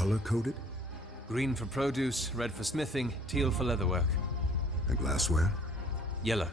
color-coded? Green for produce, red for smithing, teal for leatherwork. And glassware? Yellow.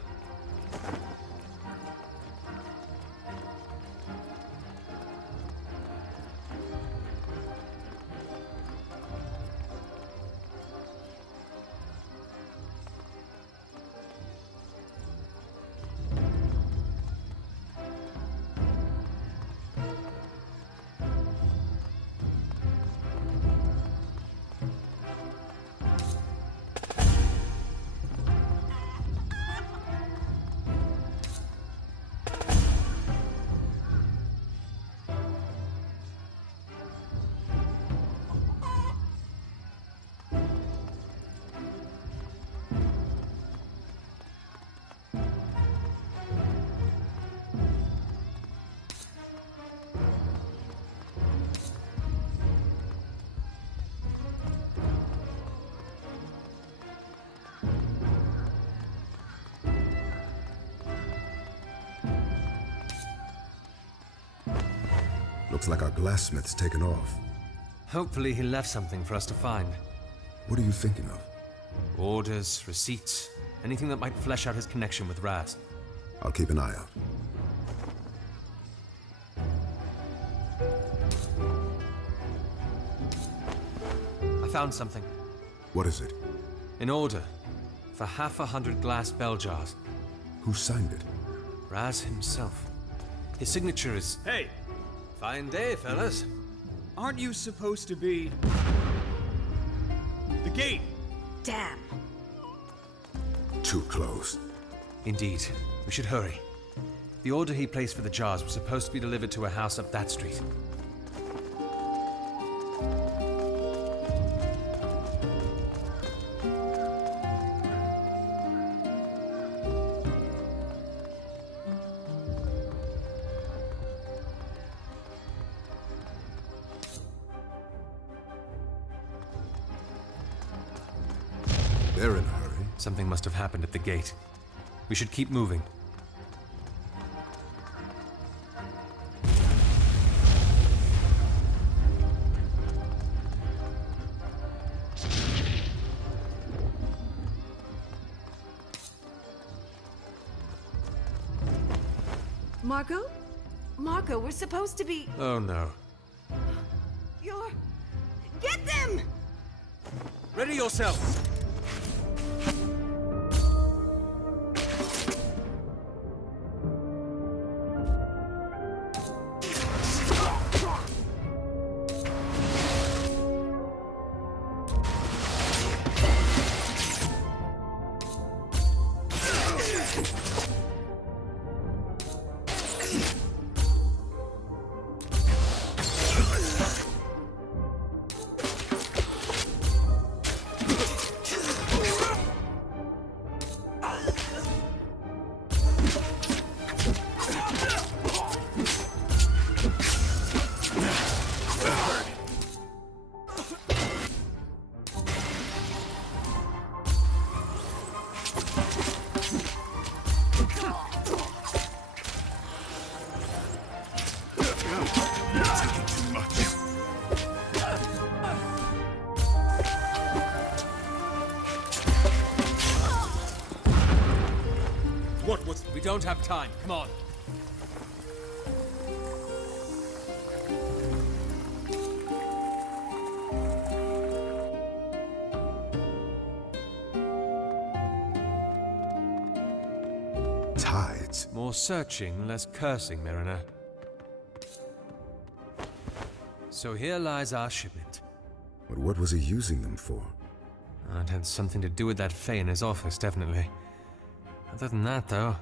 Looks like our glassmith's taken off. Hopefully he left something for us to find. What are you thinking of? Orders, receipts, anything that might flesh out his connection with Raz. I'll keep an eye out. I found something. What is it? An order for 100 glass bell jars. Who signed it? Raz himself. His signature is... Hey! Fine day, fellas. Aren't you supposed to be... the gate? Damn. Too close. Indeed. We should hurry. The order he placed for the jars was supposed to be delivered to a house up that street. They're in a hurry. Something must have happened at the gate. We should keep moving. Marco? Marco, we're supposed to be... Oh no. You're... Get them! Ready yourselves! What was... We don't have time. Come on. Tides. More searching, less cursing, Mariner. So here lies our shipment. But what was he using them for? It had something to do with that Fae in his office, definitely. Other than that, though...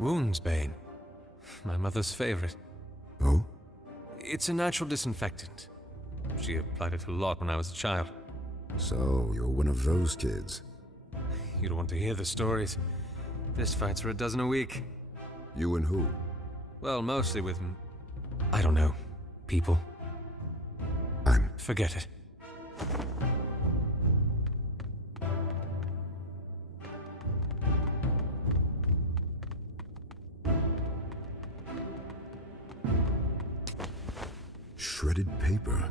Woundsbane. My mother's favorite. Oh? It's a natural disinfectant. She applied it a lot when I was a child. So, you're one of those kids. You don't want to hear the stories. Fistfights are a dozen a week. You and who? Well, mostly with... I don't know. People. Forget it. Shredded paper.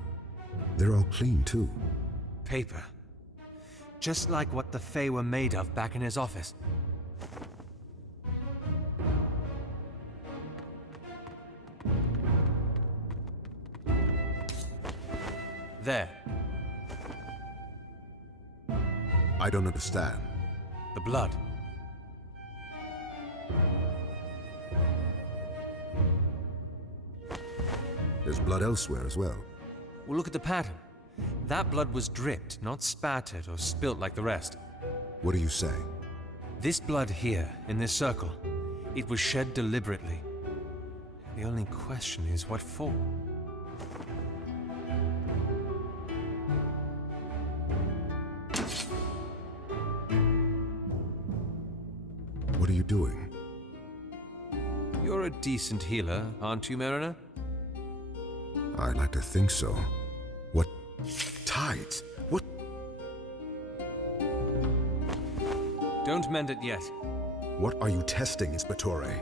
They're all clean, too. Paper. Just like what the Fae were made of back in his office. There. I don't understand. The blood. There's blood elsewhere as well. Well, look at the pattern. That blood was dripped, not spattered or spilt like the rest. What are you saying? This blood here, in this circle, it was shed deliberately. The only question is, what for? What are you doing? You're a decent healer, aren't you, Mariner? I'd like to think so. What? Tides? What? Don't mend it yet. What are you testing, Inspectore?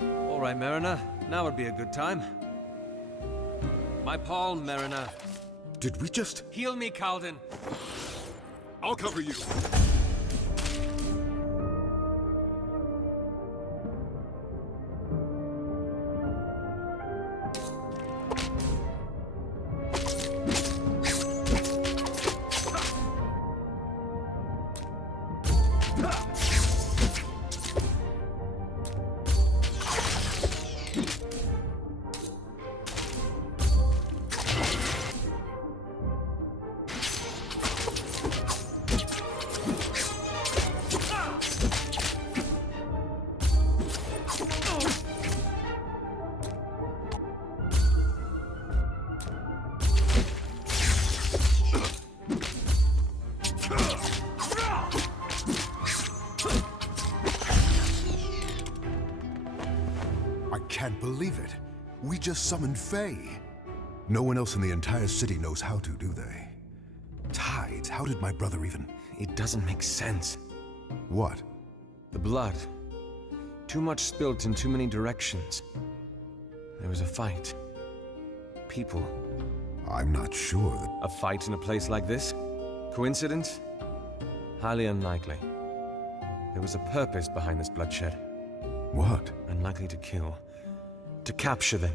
All right, Mariner. Now would be a good time. My palm, Mariner. Did we just... Heal me, Calden. I'll cover you. Can't believe it. We just summoned Fae. No one else in the entire city knows how to, do they? Tides, how did my brother even... It doesn't make sense. What? The blood. Too much spilt in too many directions. There was a fight. People. I'm not sure that... A fight in a place like this? Coincidence? Highly unlikely. There was a purpose behind this bloodshed. What? Unlikely to kill. To capture, then.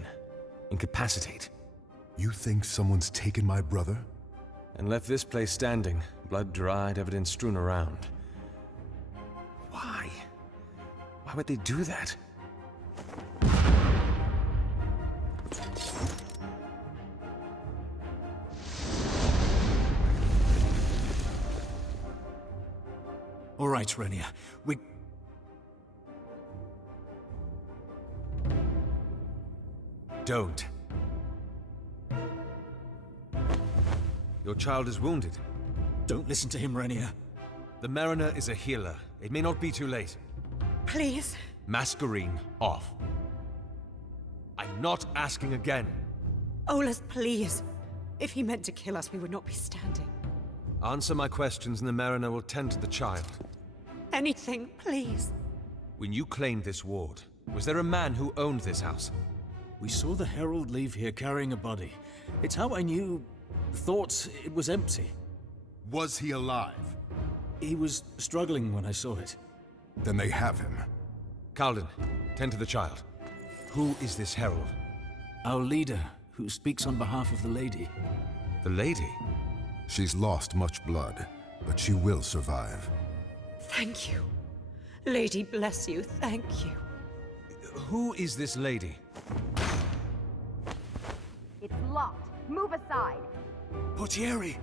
Incapacitate. You think someone's taken my brother? And left this place standing, blood dried, evidence strewn around. Why? Why would they do that? All right, Renia. Don't. Your child is wounded. Don't listen to him, Renia. The Mariner is a healer. It may not be too late. Please. Masquerade off. I'm not asking again. Olaf, please. If he meant to kill us, we would not be standing. Answer my questions and the Mariner will tend to the child. Anything, please. When you claimed this ward, was there a man who owned this house? We saw the Herald leave here carrying a body. It's how I knew... thought it was empty. Was he alive? He was struggling when I saw it. Then they have him. Calden, tend to the child. Who is this Herald? Our leader, who speaks on behalf of the lady. The lady? She's lost much blood, but she will survive. Thank you. Lady bless you, thank you. Who is this lady? It's locked. Move aside. Portieri!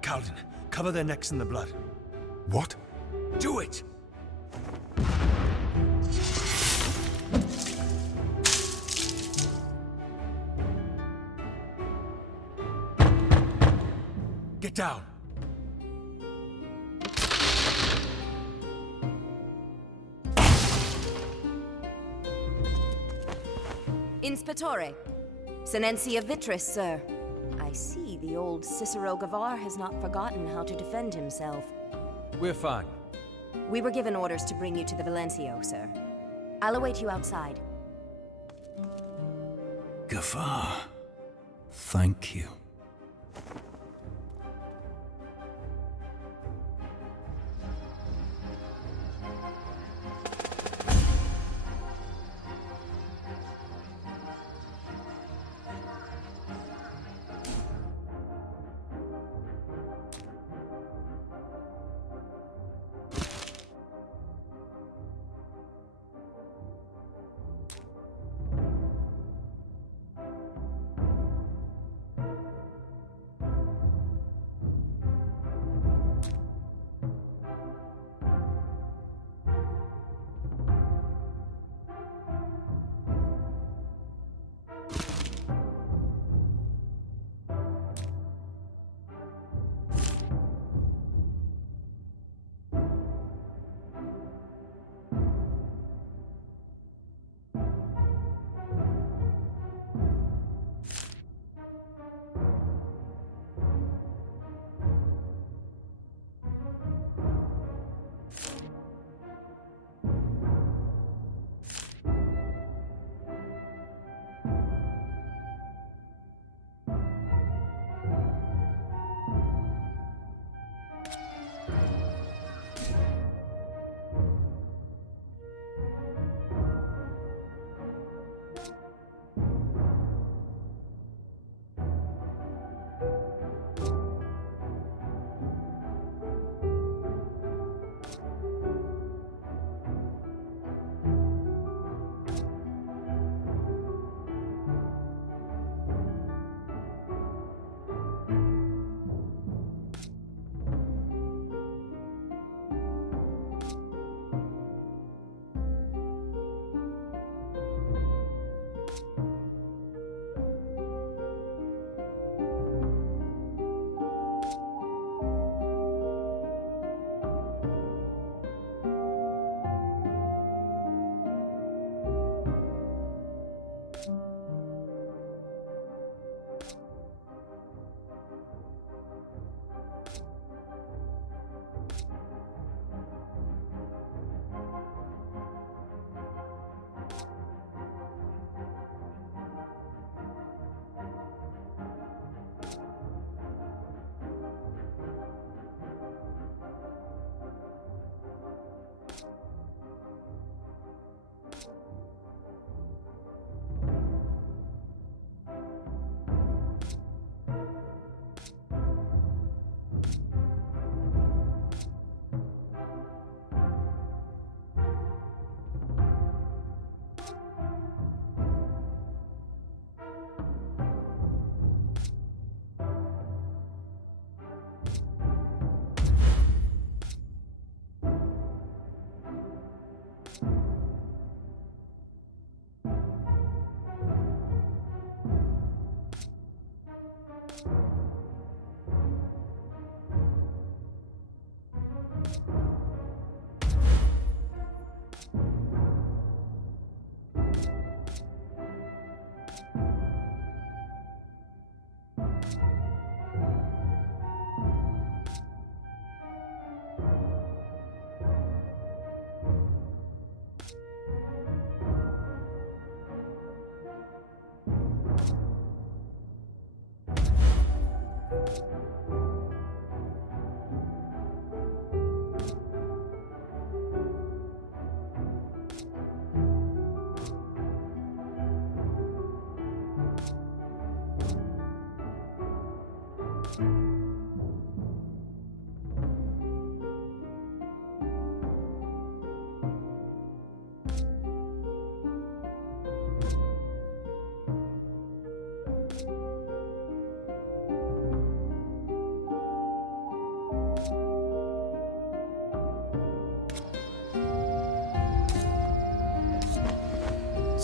Calden, cover their necks in the blood. What? Do it! Get down! Inspectore. Senencia Vitris, sir. I see the old Cicero Gavar has not forgotten how to defend himself. We're fine. We were given orders to bring you to the Valencio, sir. I'll await you outside. Gavar. Thank you.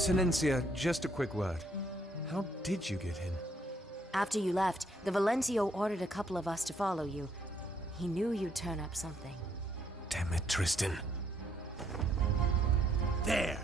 Sinencia, just a quick word. How did you get in? After you left, the Valencio ordered a couple of us to follow you. He knew you'd turn up something. Damn it, Tristan. There!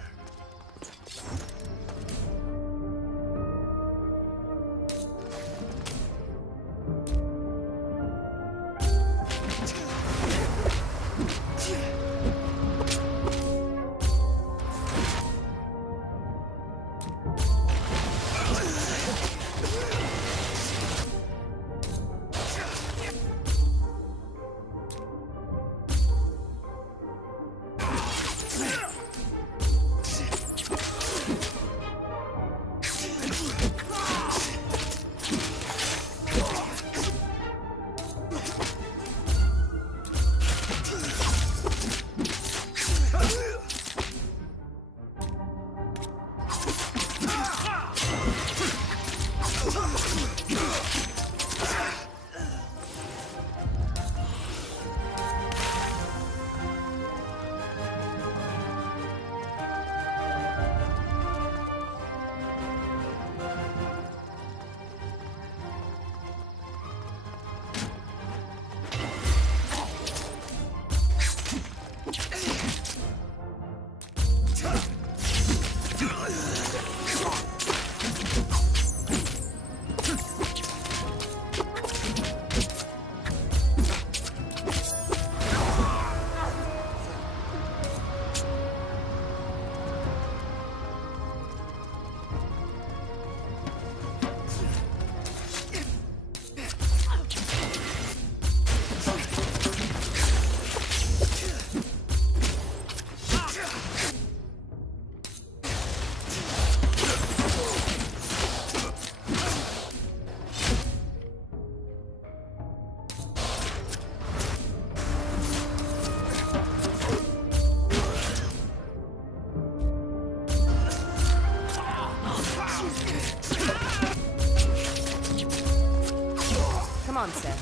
on, sir.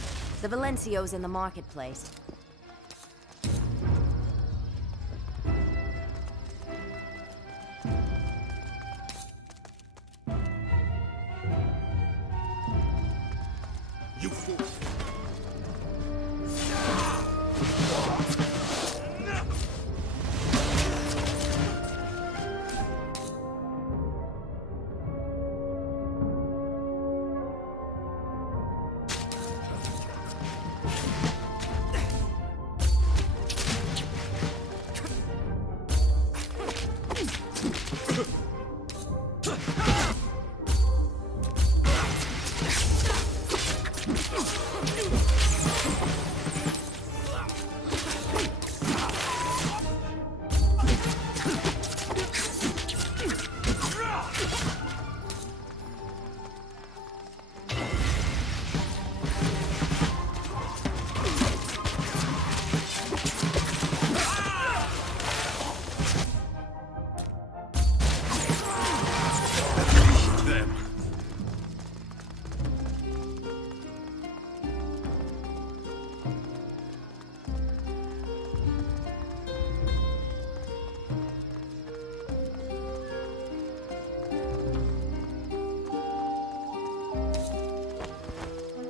The Valencio's in the marketplace. You fool!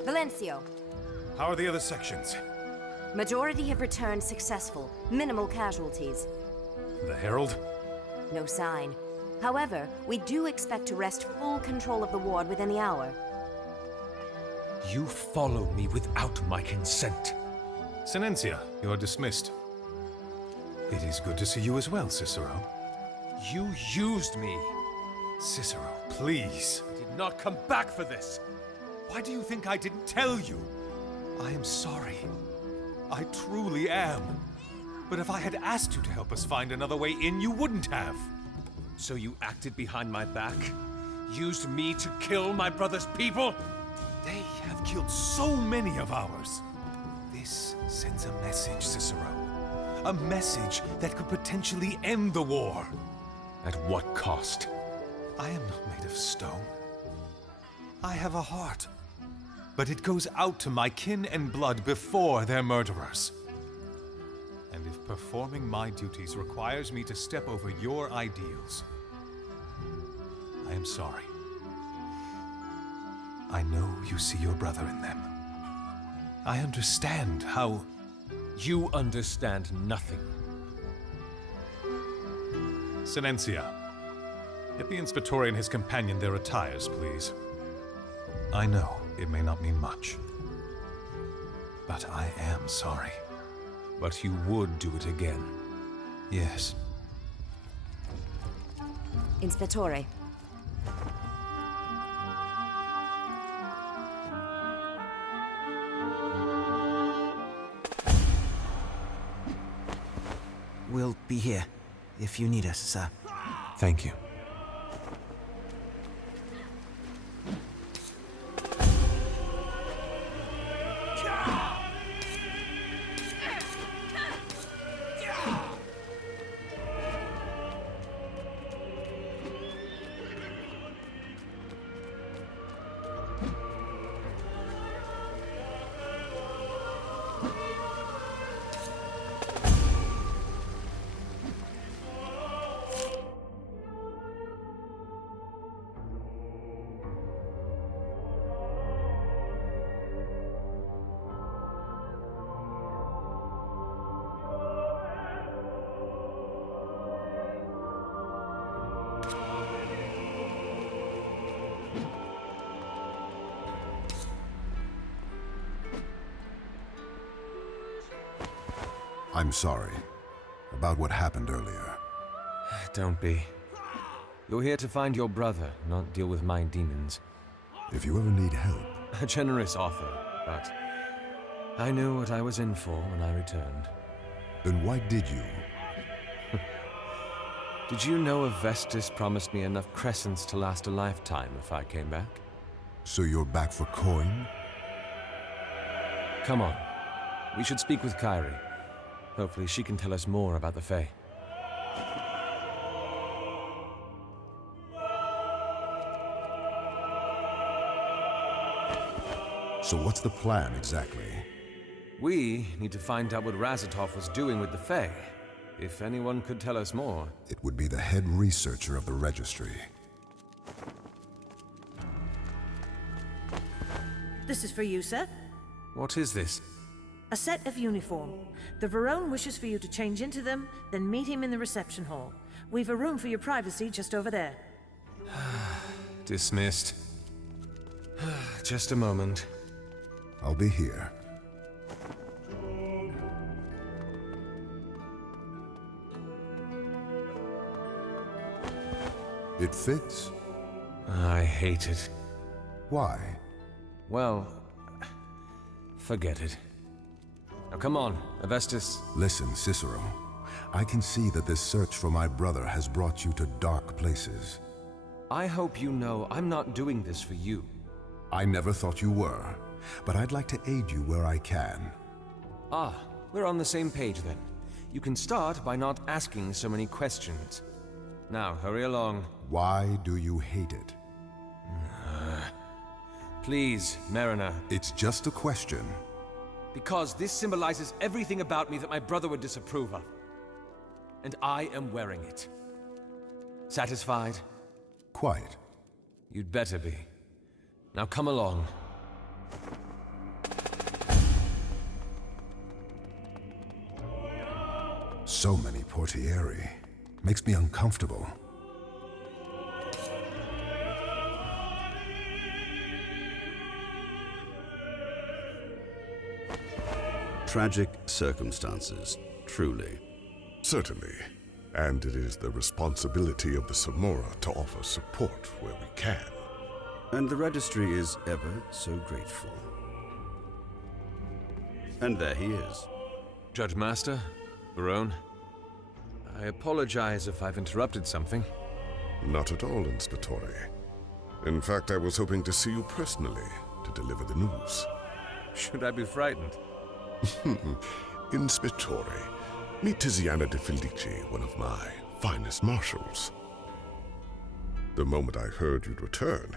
Valencio. How are the other sections? Majority have returned successful. Minimal casualties. The Herald? No sign. However, we do expect to wrest full control of the ward within the hour. You follow me without my consent. Sinencia, you are dismissed. It is good to see you as well, Cicero. You used me. Cicero, please. I did not come back for this. Why do you think I didn't tell you? I am sorry. I truly am. But if I had asked you to help us find another way in, you wouldn't have. So you acted behind my back? Used me to kill my brother's people? They have killed so many of ours. This sends a message, Cicero. A message that could potentially end the war. At what cost? I am not made of stone. I have a heart. But it goes out to my kin and blood before their murderers. And if performing my duties requires me to step over your ideals, I am sorry. I know you see your brother in them. I understand how... You understand nothing. Sinencia, get the Inspector and his companion their attires, please. I know it may not mean much, but I am sorry. But you would do it again. Yes. Inspectore. We'll be here if you need us, sir. Thank you. I'm sorry about what happened earlier. Don't be. You're here to find your brother, not deal with my demons. If you ever need help, A generous offer, but I knew what I was in for when I returned. then why did you? Did you know Avestus promised me enough crescents to last a lifetime if I came back? So you're back for coin? Come on. We should speak with Kyrie. Hopefully she can tell us more about the Fae. So what's the plan exactly? We need to find out what Razatov was doing with the Fae. If anyone could tell us more. It would be the head researcher of the registry. This is for you, sir. What is this? A set of uniform. The Varone wishes for you to change into them, then meet him in the reception hall. We've a room for your privacy just over there. Dismissed. Just a moment. I'll be here. It fits. I hate it. Why? Well, forget it. Now come on, Avestus. Listen, Cicero. I can see that this search for my brother has brought you to dark places. I hope you know I'm not doing this for you. I never thought you were, but I'd like to aid you where I can. Ah, we're on the same page then. You can start by not asking so many questions. Now, hurry along. Why do you hate it? Please, Mariner. It's just a question. Because this symbolizes everything about me that my brother would disapprove of. And I am wearing it. Satisfied? Quite. You'd better be. Now come along. So many portieri. Makes me uncomfortable. Tragic circumstances, truly. Certainly. And it is the responsibility of the Samora to offer support where we can. And the registry is ever so grateful. And there he is. Judge Master, Barone, I apologize if I've interrupted something. Not at all, Inspectore. In fact, I was hoping to see you personally to deliver the news. Should I be frightened? Inspectore, meet Tiziana de Felice, one of my finest marshals. The moment I heard you'd return,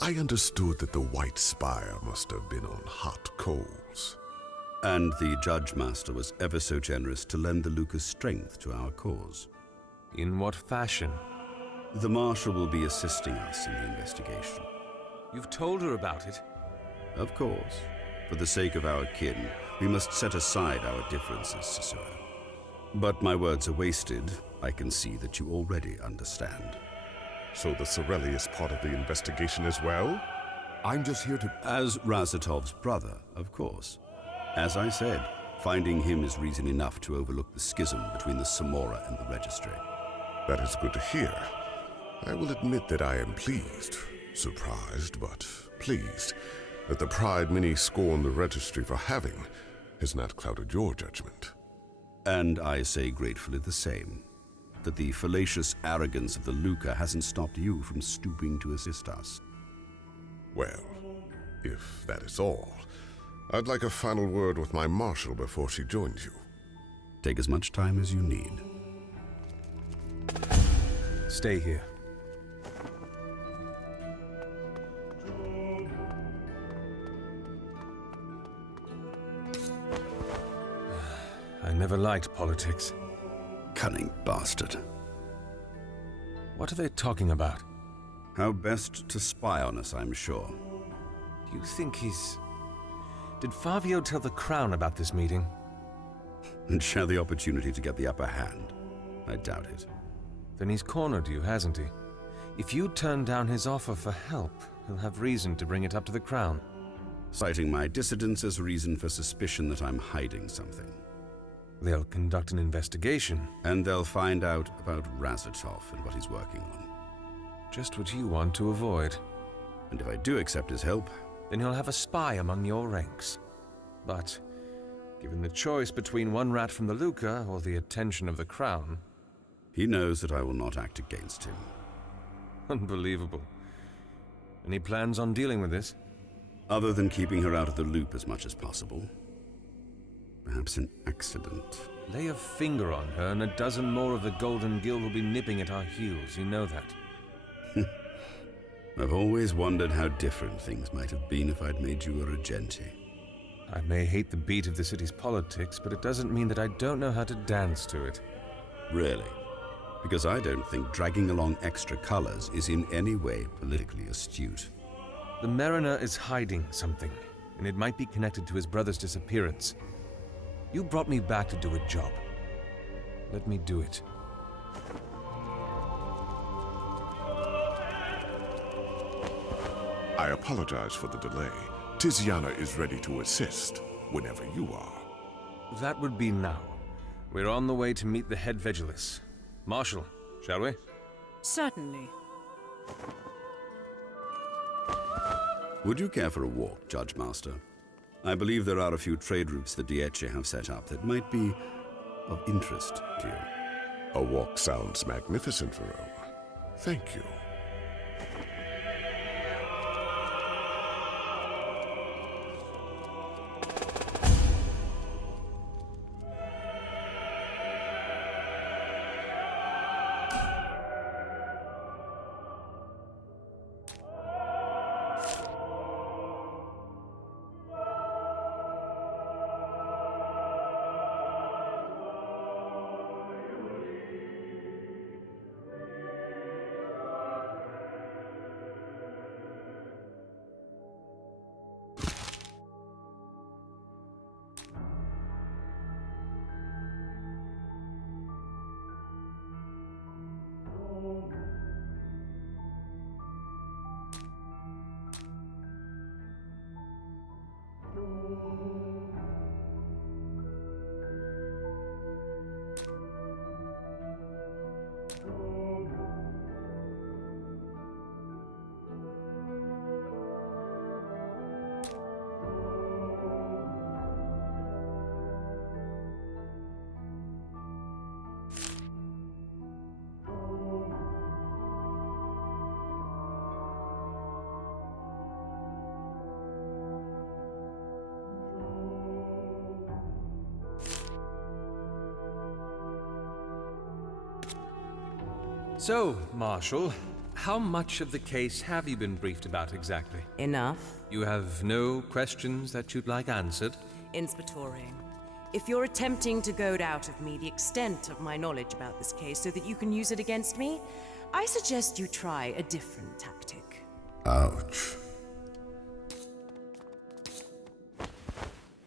I understood that the White Spire must have been on hot coals. And the Judge Master was ever so generous to lend the Lucas strength to our cause. In what fashion? The Marshal will be assisting us in the investigation. You've told her about it? Of course. For the sake of our kin, we must set aside our differences, Cicero. But my words are wasted. I can see that you already understand. So the Sorelli is part of the investigation as well? I'm just here to... As Razatov's brother, of course. As I said, finding him is reason enough to overlook the schism between the Samora and the Registry. That is good to hear. I will admit that I am pleased. Surprised, but pleased, that the pride many scorn the Registry for having has not clouded your judgment. And I say gratefully the same. That the fallacious arrogance of the Luca hasn't stopped you from stooping to assist us. Well, if that is all, I'd like a final word with my marshal before she joins you. Take as much time as you need. Stay here. I never liked politics. Cunning bastard. What are they talking about? How best to spy on us, I'm sure. Do you think he's... Did Fabio tell the Crown about this meeting? And share the opportunity to get the upper hand? I doubt it. Then he's cornered you, hasn't he? If you turn down his offer for help, he'll have reason to bring it up to the Crown. Citing my dissidence as reason for suspicion that I'm hiding something. They'll conduct an investigation. And they'll find out about Razatov and what he's working on. Just what you want to avoid. And if I do accept his help... Then he'll have a spy among your ranks. But, given the choice between one rat from the Luca or the attention of the Crown... He knows that I will not act against him. Unbelievable. Any plans on dealing with this? Other than keeping her out of the loop as much as possible. Perhaps an accident. Lay a finger on her and a dozen more of the Golden Guild will be nipping at our heels. You know that. I've always wondered how different things might have been if I'd made you a regente. I may hate the beat of the city's politics, but it doesn't mean that I don't know how to dance to it. Really? Because I don't think dragging along extra colors is in any way politically astute. The Mariner is hiding something, and it might be connected to his brother's disappearance. You brought me back to do a job. Let me do it. I apologize for the delay. Tiziana is ready to assist whenever you are. That would be now. We're on the way to meet the head Vigilus. Marshal, shall we? Certainly. Would you care for a walk, Judge Master? I believe there are a few trade routes the Diece have set up that might be of interest to you. A walk sounds magnificent, Verone. Thank you. So, Marshal, how much of the case have you been briefed about exactly? Enough. You have no questions that you'd like answered? Inspectore, if you're attempting to goad out of me the extent of my knowledge about this case so that you can use it against me, I suggest you try a different tactic. Ouch.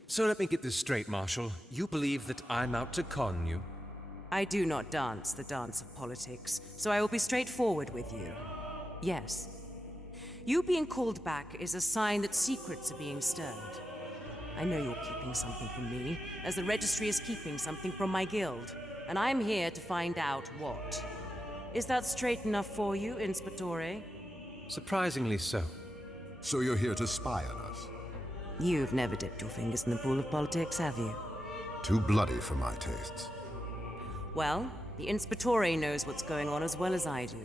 So let me get this straight, Marshal. You believe that I'm out to con you? I do not dance the dance of politics, so I will be straightforward with you. Yes. You being called back is a sign that secrets are being stirred. I know you're keeping something from me, as the registry is keeping something from my guild, and I'm here to find out what. Is that straight enough for you, Inspectore? Surprisingly so. So you're here to spy on us? You've never dipped your fingers in the pool of politics, have you? Too bloody for my tastes. Well, the Inspectore knows what's going on as well as I do,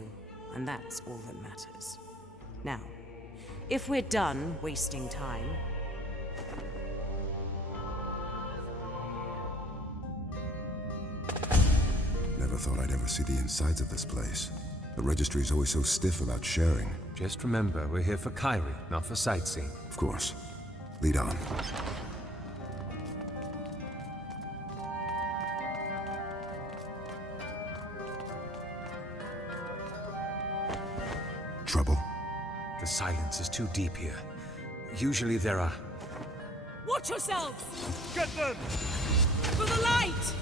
and that's all that matters. Now, if we're done wasting time... Never thought I'd ever see the insides of this place. The registry's always so stiff about sharing. Just remember, we're here for Kyrie, not for sightseeing. Of course. Lead on. Trouble? The silence is too deep here. Usually there are... Watch yourselves! Get them! For the light!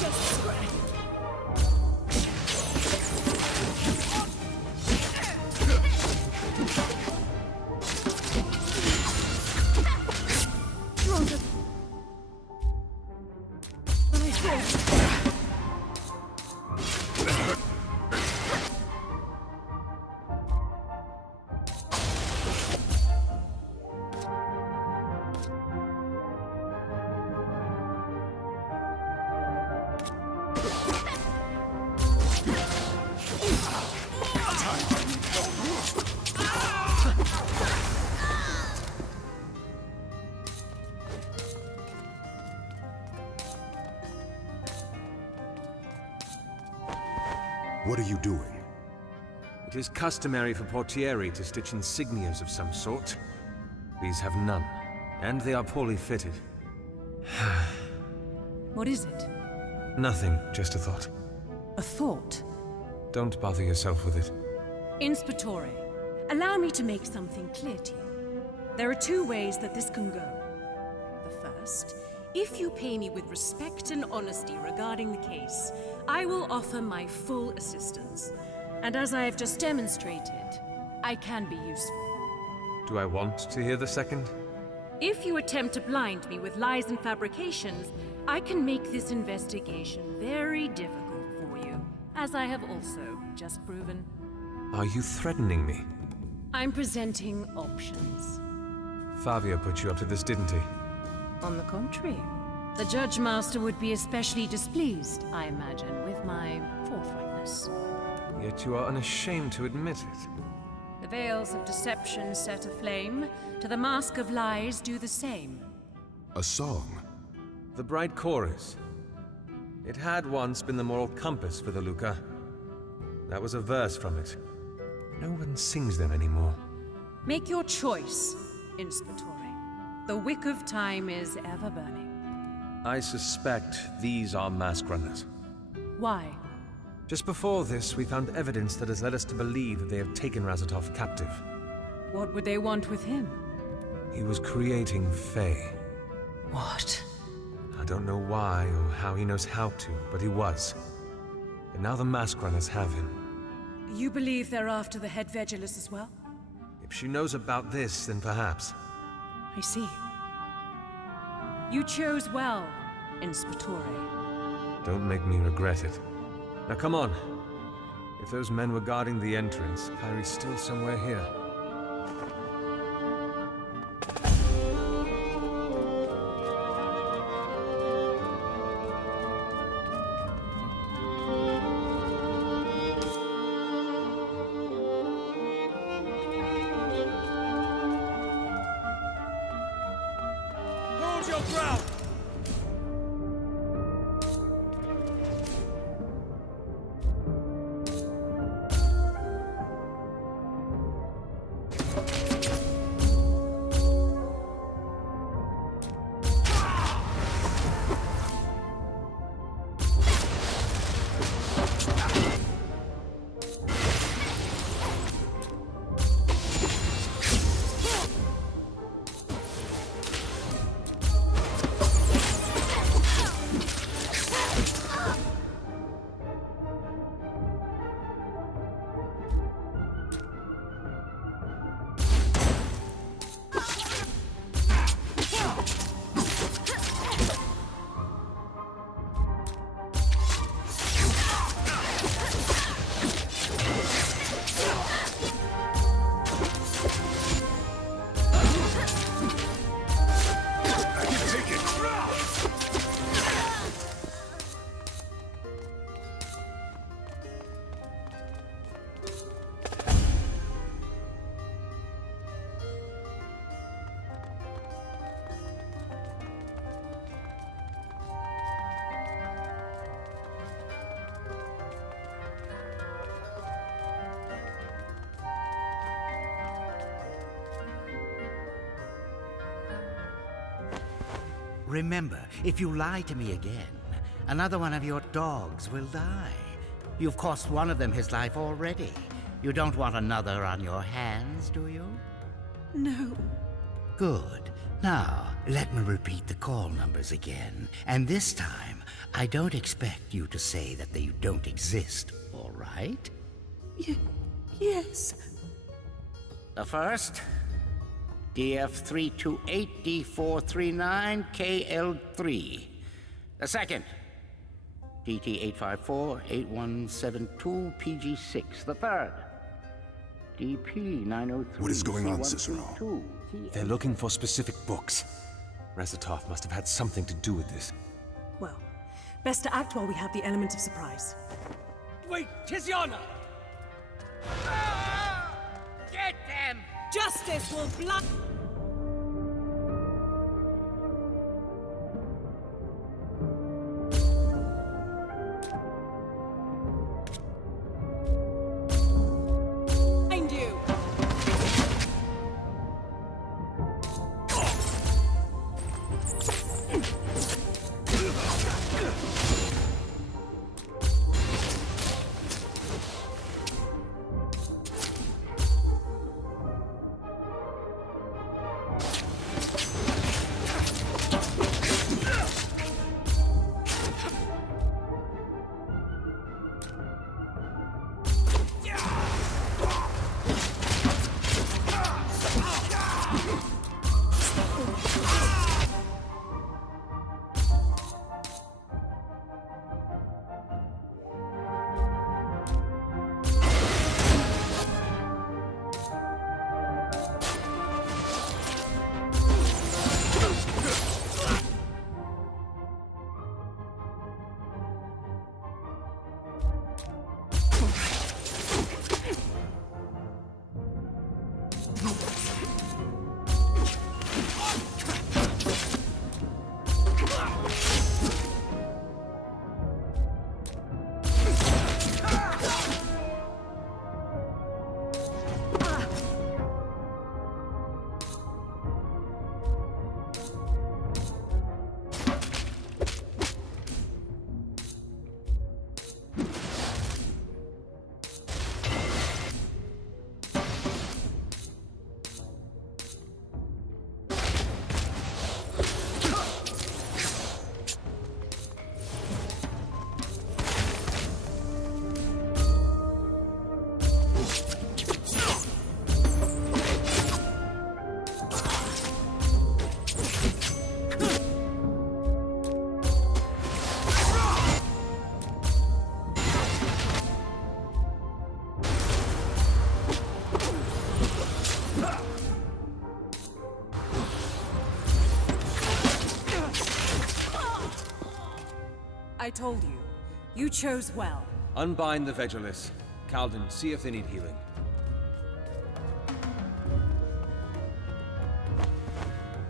Just scratch. What are you doing? It is customary for portieri to stitch insignias of some sort. These have none, and they are poorly fitted. What is it? Nothing, just a thought. A thought? Don't bother yourself with it. Inspectore, allow me to make something clear to you. There are two ways that this can go. The first, if you pay me with respect and honesty regarding the case, I will offer my full assistance. And as I have just demonstrated, I can be useful. Do I want to hear the second? If you attempt to blind me with lies and fabrications, I can make this investigation very difficult for you, as I have also just proven. Are you threatening me? I'm presenting options. Fabio put you up to this, didn't he? On the contrary, the Judge Master would be especially displeased, I imagine, with my forthrightness. Yet you are unashamed to admit it. The veils of deception set aflame, to the mask of lies do the same. A song? The bright chorus. It had once been the moral compass for the Luca. That was a verse from it. No one sings them anymore. Make your choice, Inspectore. The wick of time is ever burning. I suspect these are mask runners. Why? Just before this, we found evidence that has led us to believe that they have taken Razatov captive. What would they want with him? He was creating Fae. What? I don't know why or how he knows how to, but he was. And now the mask runners have him. You believe they're after the head Vegelus as well? If she knows about this, then perhaps. I see. You chose well, Inspectore. Don't make me regret it. Now come on. If those men were guarding the entrance, Kyrie's still somewhere here. Hold your ground! Remember, if you lie to me again, another one of your dogs will die. You've cost one of them his life already. You don't want another on your hands, do you? No. Good. Now, let me repeat the call numbers again. And this time, I don't expect you to say that they don't exist, all right? Yes. The first, DF328D439KL3. The second, DT8548172PG6. The third, DP903. What is going on, Cicero? They're looking for specific books. Razatov must have had something to do with this. Well, Best to act while we have the element of surprise. Wait, Tiziana! Get them! Justice will blind... you. I told you. You chose well. Unbind the Vegelis. Calden, see if they need healing.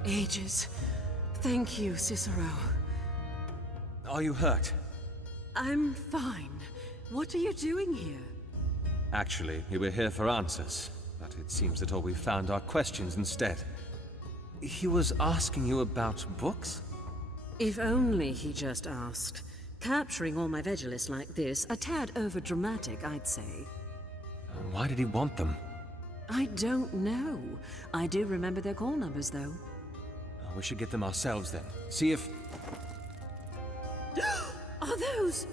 Ages. Thank you, Cicero. Are you hurt? I'm fine. What are you doing here? Actually, we were here for answers, but it seems that all we found are questions instead. He was asking you about books? If only he just asked. Capturing all my Vegelis like this, a tad overdramatic, I'd say. Why did he want them? I don't know. I do remember their call numbers, though. We should get them ourselves then. See if... Are those...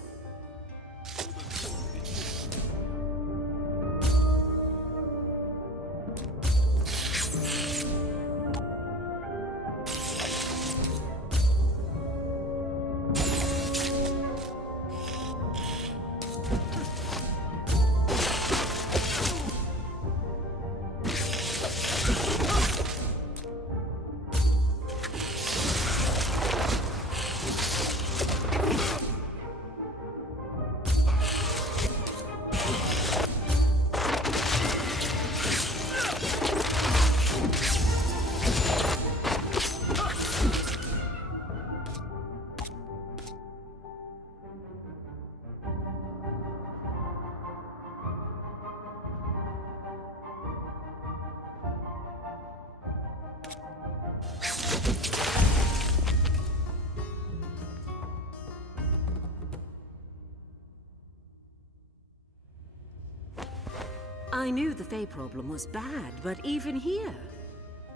I knew the Fae problem was bad, but even here...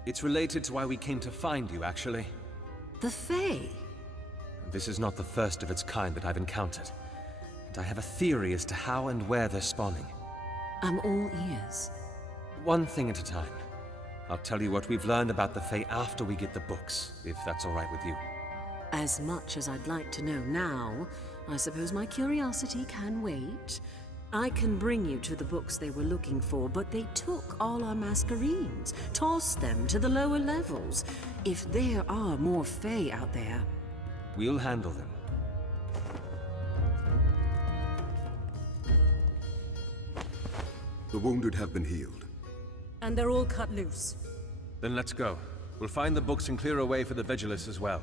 It's related to why we came to find you, actually. The Fae? This is not the first of its kind that I've encountered. And I have a theory as to how and where they're spawning. I'm all ears. One thing at a time. I'll tell you what we've learned about the Fae after we get the books, if that's all right with you. As much as I'd like to know now, I suppose my curiosity can wait. I can bring you to the books they were looking for, but they took all our Masquerades, tossed them to the lower levels. If there are more Fae out there... We'll handle them. The wounded have been healed. And they're all cut loose. Then let's go. We'll find the books and clear a way for the Vigilus as well.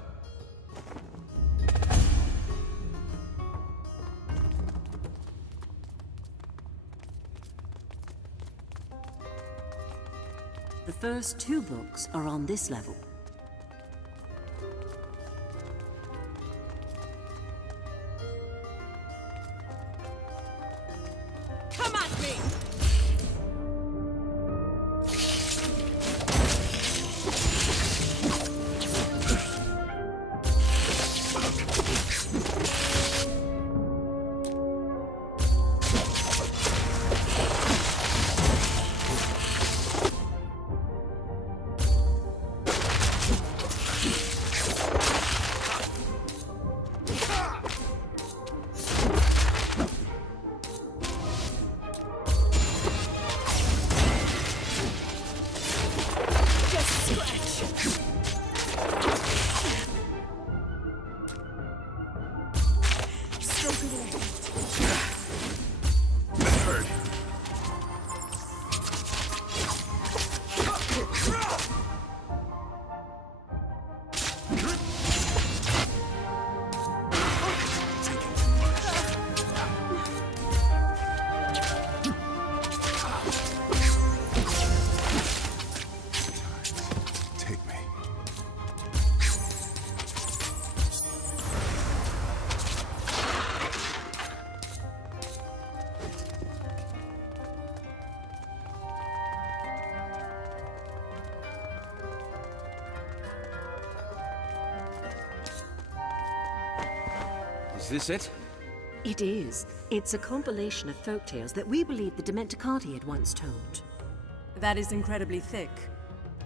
The first 2 books are on this level. Come at me! Is this it? It is. It's a compilation of folktales that we believe the Dementicati had once told. That is incredibly thick.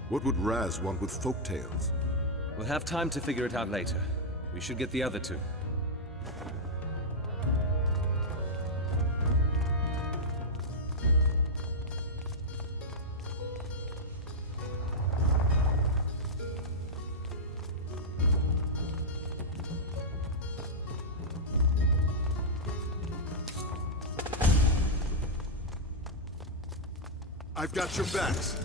What would Raz want with folk tales? We'll have time to figure it out later. We should get the other 2. I've got your backs.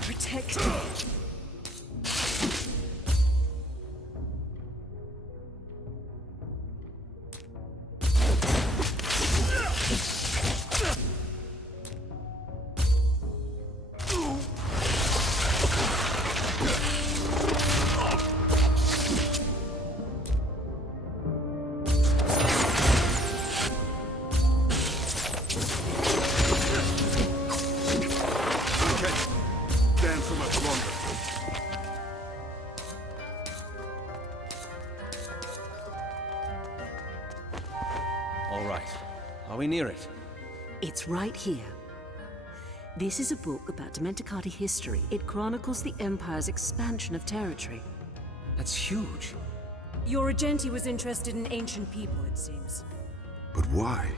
Protect me. All right. Are we near it? It's right here. This is a book about Dementicati history. It chronicles the Empire's expansion of territory. That's huge. Your regenti was interested in ancient people, it seems. But why?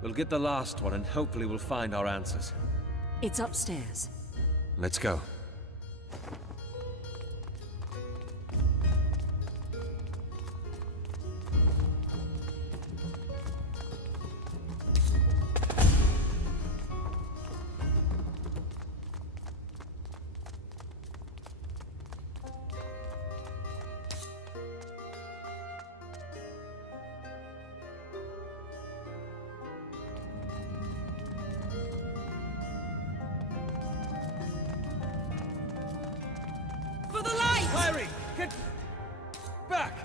We'll get the last one and hopefully we'll find our answers. It's upstairs. Let's go. For the light! Kyrie, get back!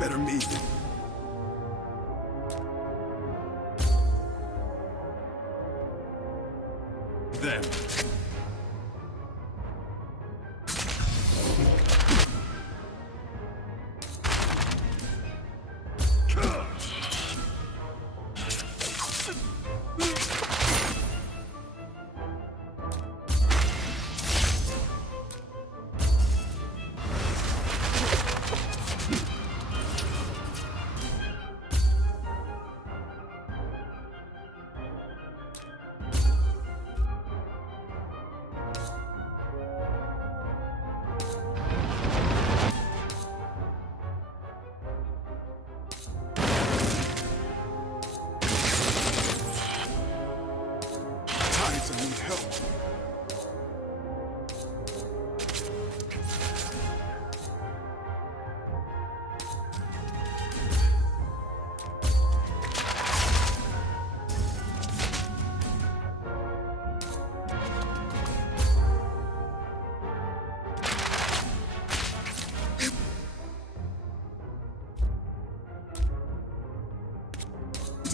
Better meet them.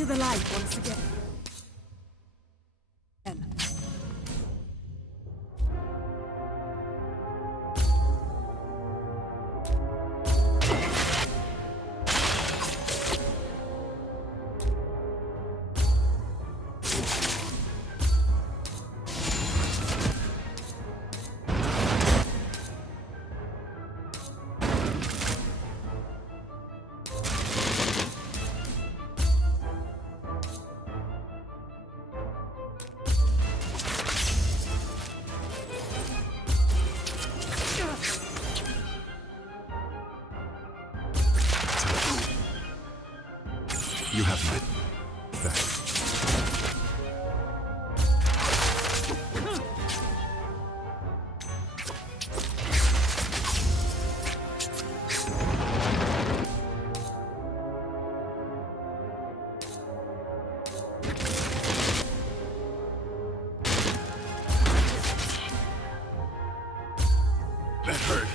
to the light once again. You have my thanks. That hurt.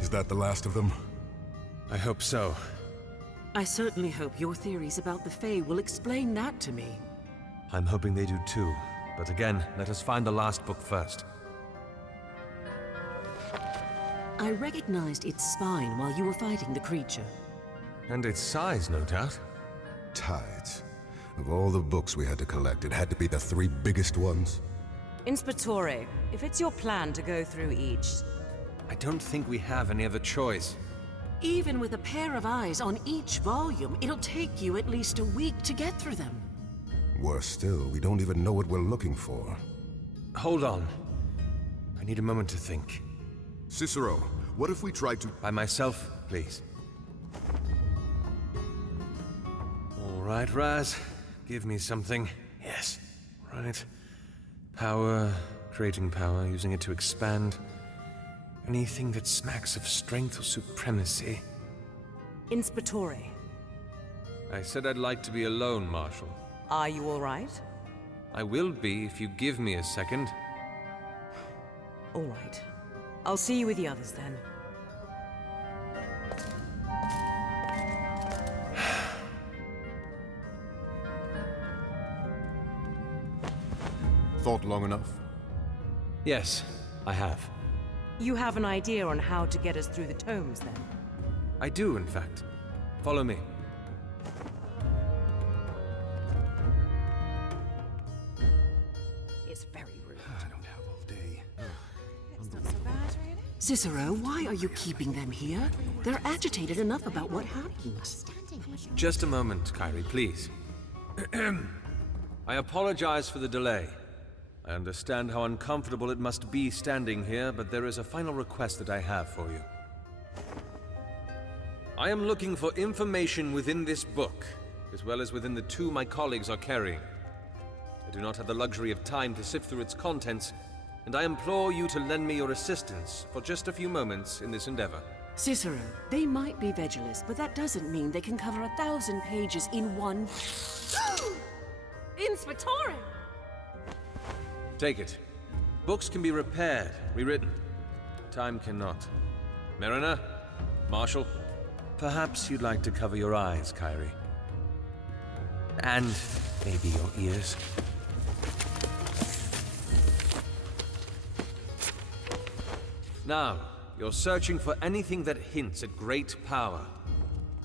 Is that the last of them? I hope so. I certainly hope your theories about the Fae will explain that to me. I'm hoping they do too. But again, let us find the last book first. I recognized its spine while you were fighting the creature. And its size, no doubt. Tides. Of all the books we had to collect, it had to be the 3 biggest ones. Inspectore, if it's your plan to go through each... I don't think we have any other choice. Even with a pair of eyes on each volume, it'll take you at least a week to get through them. Worse still, we don't even know what we're looking for. Hold on. I need a moment to think. Cicero, what if we try to... By myself, please. All right, Raz. Give me something. Yes. Right. Power. Creating power, using it to expand. Anything that smacks of strength or supremacy. Inspectore, I said I'd like to be alone, Marshal. are you all right? I will be if you give me a second. All right. I'll see you with the others then. Thought long enough? Yes, I have. You have an idea on how to get us through the tomes, then? I do, in fact. Follow me. It's very rude. I don't have all day. It's not so bad, really. Cicero, why are you keeping them here? They're agitated enough about what happened. Just a moment, Kyrie, please. I apologize for the delay. I understand how uncomfortable it must be standing here, but there is a final request that I have for you. I am looking for information within this book, as well as within the 2 my colleagues are carrying. I do not have the luxury of time to sift through its contents, and I implore you to lend me your assistance for just a few moments in this endeavor. Cicero, they might be Vegelus, but that doesn't mean they can cover 1,000 pages in one... Inspectore! Take it. Books can be repaired, rewritten. Time cannot. Mariner? Marshal? Perhaps you'd like to cover your eyes, Kyrie. And maybe your ears. Now, you're searching for anything that hints at great power.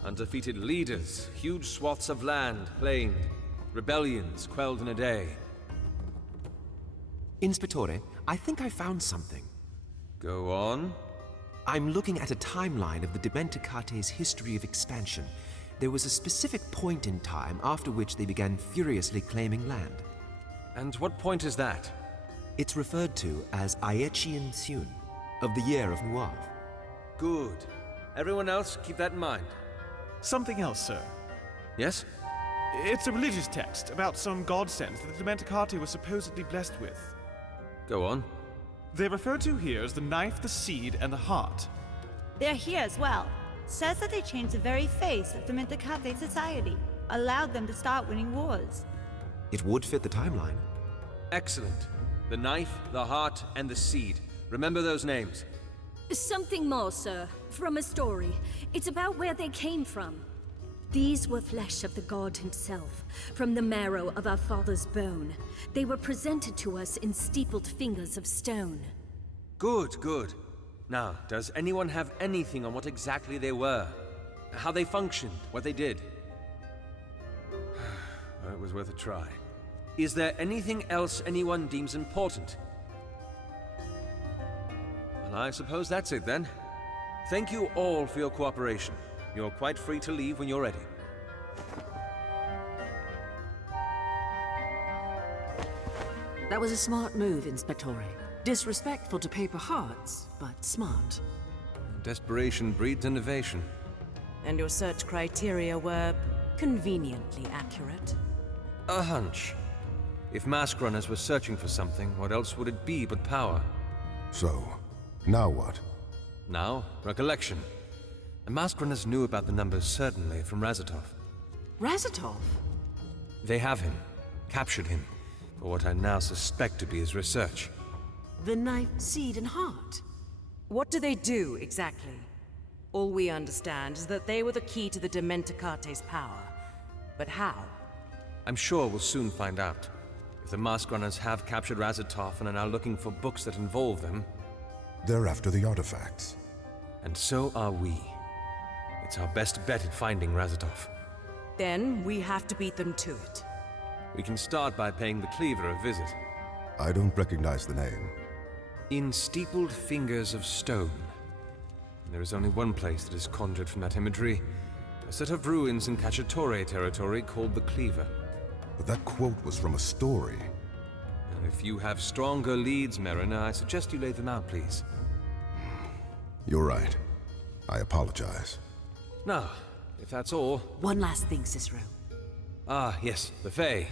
Undefeated leaders, huge swaths of land claimed, rebellions quelled in a day. Inspectore, I think I found something. Go on. I'm looking at a timeline of the Dementicate's history of expansion. There was a specific point in time after which they began furiously claiming land. And what point is that? It's referred to as Aechian Sun, of the year of Muav. Good. Everyone else, keep that in mind. Something else, sir. Yes? It's a religious text about some godsends that the Dementicate was supposedly blessed with. Go on. They're referred to here as the knife, the seed, and the heart. They're here as well. Says that they changed the very face of the Dementicate society, allowed them to start winning wars. It would fit the timeline. Excellent. The knife, the heart, and the seed. Remember those names. Something more, sir. From a story. It's about where they came from. These were flesh of the god himself, from the marrow of our father's bone. They were presented to us in steepled fingers of stone. Good, good. Now, does anyone have anything on what exactly they were? How they functioned, what they did? Well, it was worth a try. Is there anything else anyone deems important? Well, I suppose that's it then. Thank you all for your cooperation. You're quite free to leave when you're ready. That was a smart move, Inspectore. Disrespectful to paper hearts, but smart. Desperation breeds innovation. And your search criteria were conveniently accurate. A hunch. If mask runners were searching for something, what else would it be but power? So, now what? Now, recollection. The mask runners knew about the numbers certainly from Razatov. Razatov? They have him. Captured him. For what I now suspect to be his research. The knife, seed, and heart. What do they do, exactly? All we understand is that they were the key to the Dementicate's power. But how? I'm sure we'll soon find out. If the mask runners have captured Razatov and are now looking for books that involve them... They're after the artifacts. And so are we. It's our best bet at finding Razatov. Then we have to beat them to it. We can start by paying the Cleaver a visit. I don't recognize the name. In steepled fingers of stone. There is only one place that is conjured from that imagery. A set of ruins in Cacciatore territory called the Cleaver. But that quote was from a story. And if you have stronger leads, Mariner, I suggest you lay them out, please. You're right. I apologize. Now, if that's all... One last thing, Cicero. Ah, yes, the Fae.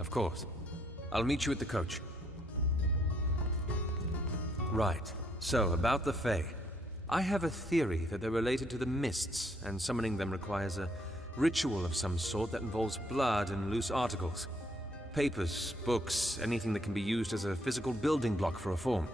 Of course. I'll meet you at the coach. Right. So, about the Fae. I have a theory that they're related to the Mists, and summoning them requires a ritual of some sort that involves blood and loose articles. Papers, books, anything that can be used as a physical building block for a form.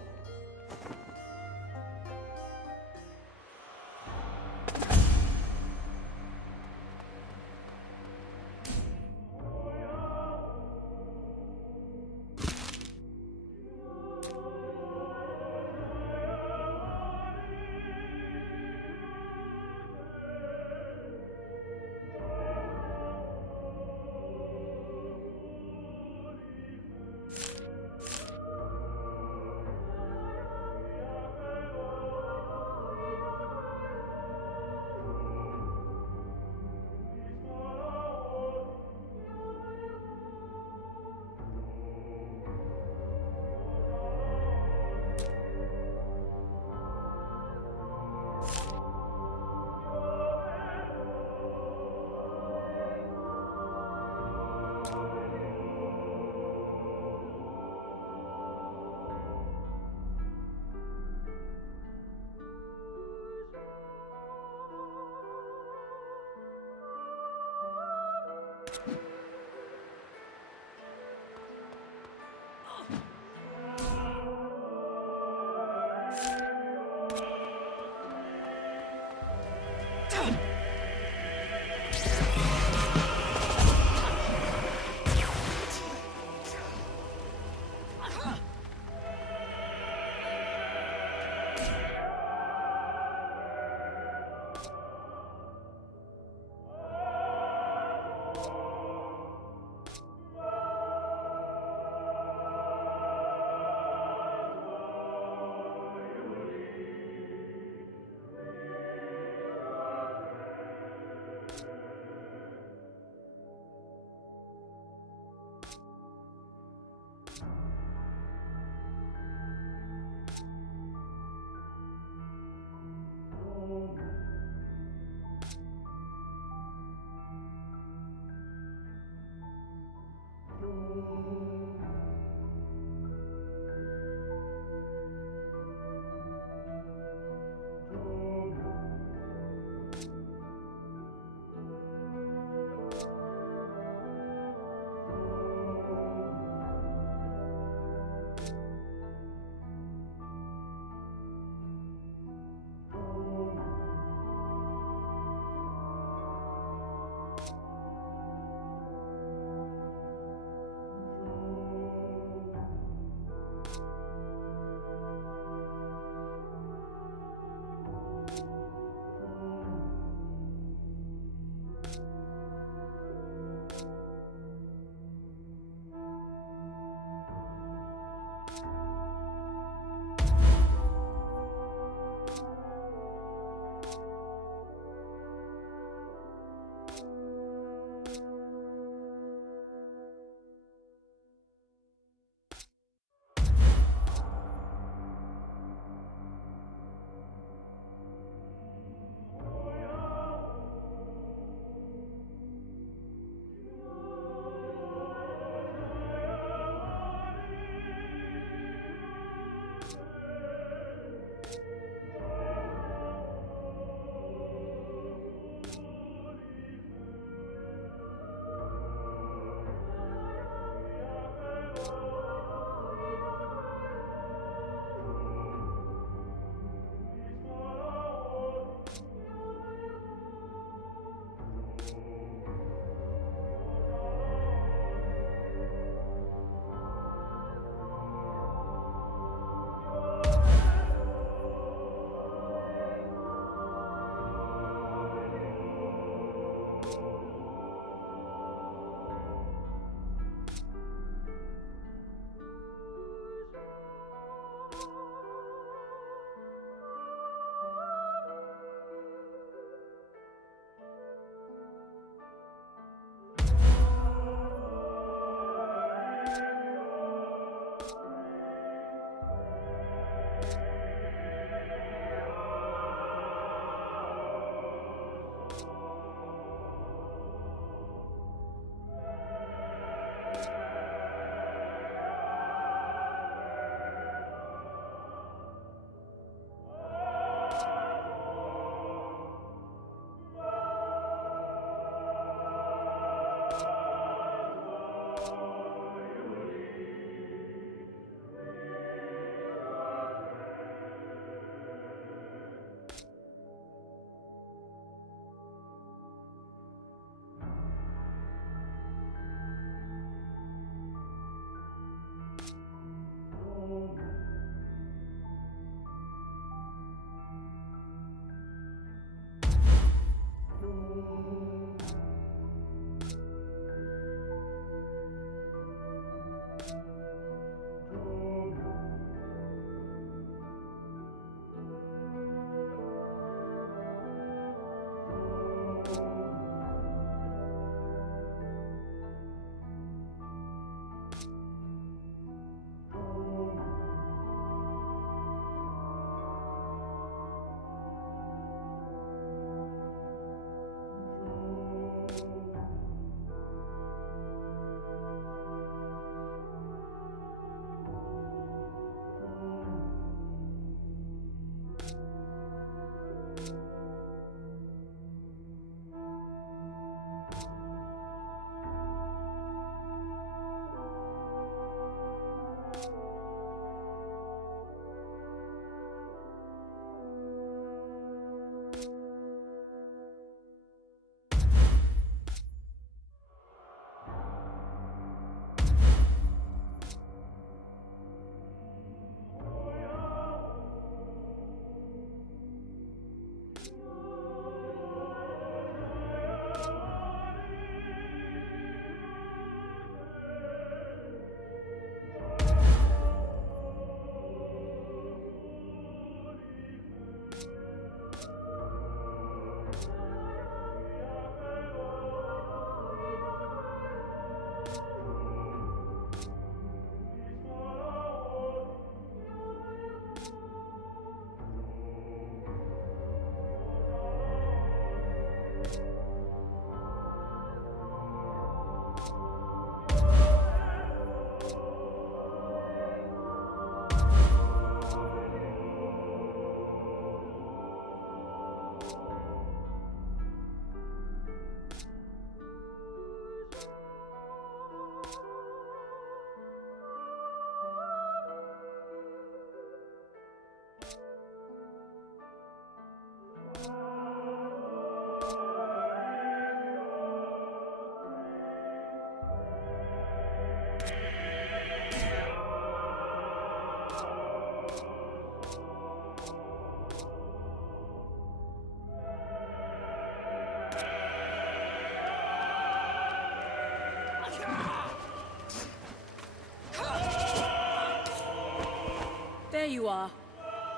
you are.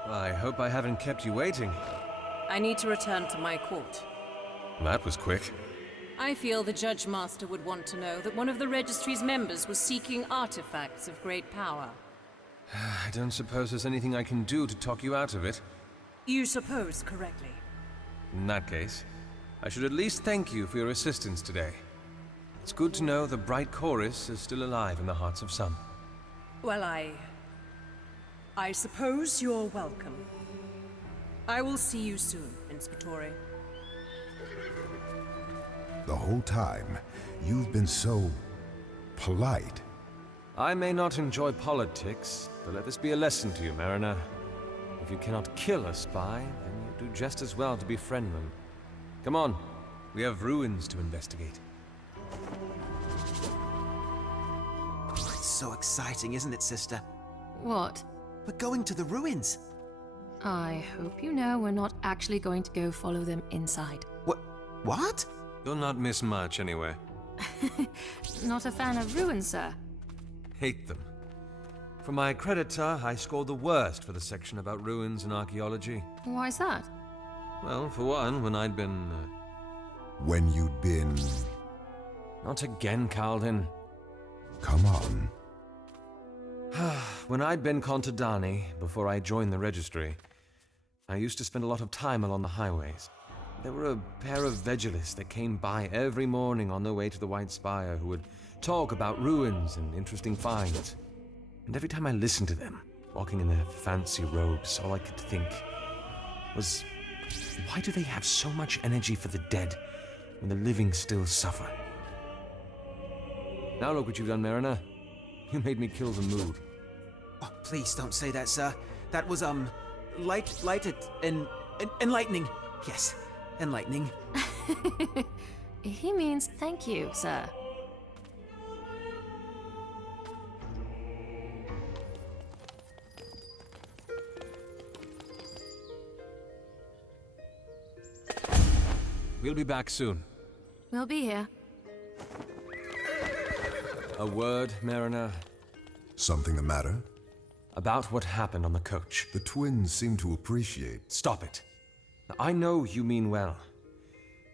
I hope I haven't kept you waiting. I need to return to my court. That was quick. I feel the Judge Master would want to know that one of the Registry's members was seeking artifacts of great power. I don't suppose there's anything I can do to talk you out of it. You suppose correctly. In that case, I should at least thank you for your assistance today. It's good to know the bright chorus is still alive in the hearts of some. Well, I suppose you're welcome. I will see you soon, Inspectore. The whole time, you've been so polite. I may not enjoy politics, but let this be a lesson to you, Mariner. If you cannot kill a spy, then you do just as well to befriend them. Come on, we have ruins to investigate. It's so exciting, isn't it, sister? What? We're going to the ruins. I hope you know we're not actually going to go follow them inside. What? You'll not miss much anyway. Not a fan of ruins, sir. Hate them. For my creditor, I scored the worst for the section about ruins and archaeology. Why's that? Well, for one, when I'd been... When you'd been... Not again, Calden. Come on. When I'd been Contadani, before I joined the registry, I used to spend a lot of time along the highways. There were a pair of Vegilis that came by every morning on their way to the White Spire who would talk about ruins and interesting finds. And every time I listened to them, walking in their fancy robes, all I could think was, why do they have so much energy for the dead when the living still suffer? Now look what you've done, Mariner. You made me kill the mood. Oh, please don't say that, sir. That was, enlightening. Yes, enlightening. He means thank you, sir. We'll be back soon. We'll be here. A word, Mariner? Something the matter? About what happened on the coach. The twins seem to appreciate... Stop it. Now, I know you mean well.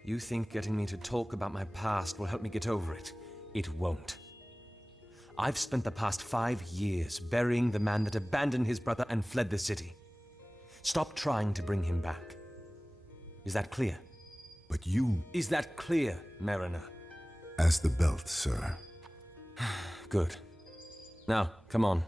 You think getting me to talk about my past will help me get over it. It won't. I've spent the past 5 years burying the man that abandoned his brother and fled the city. Stop trying to bring him back. Is that clear? But you... Is that clear, Mariner? As the belt, sir. Good. Now, come on.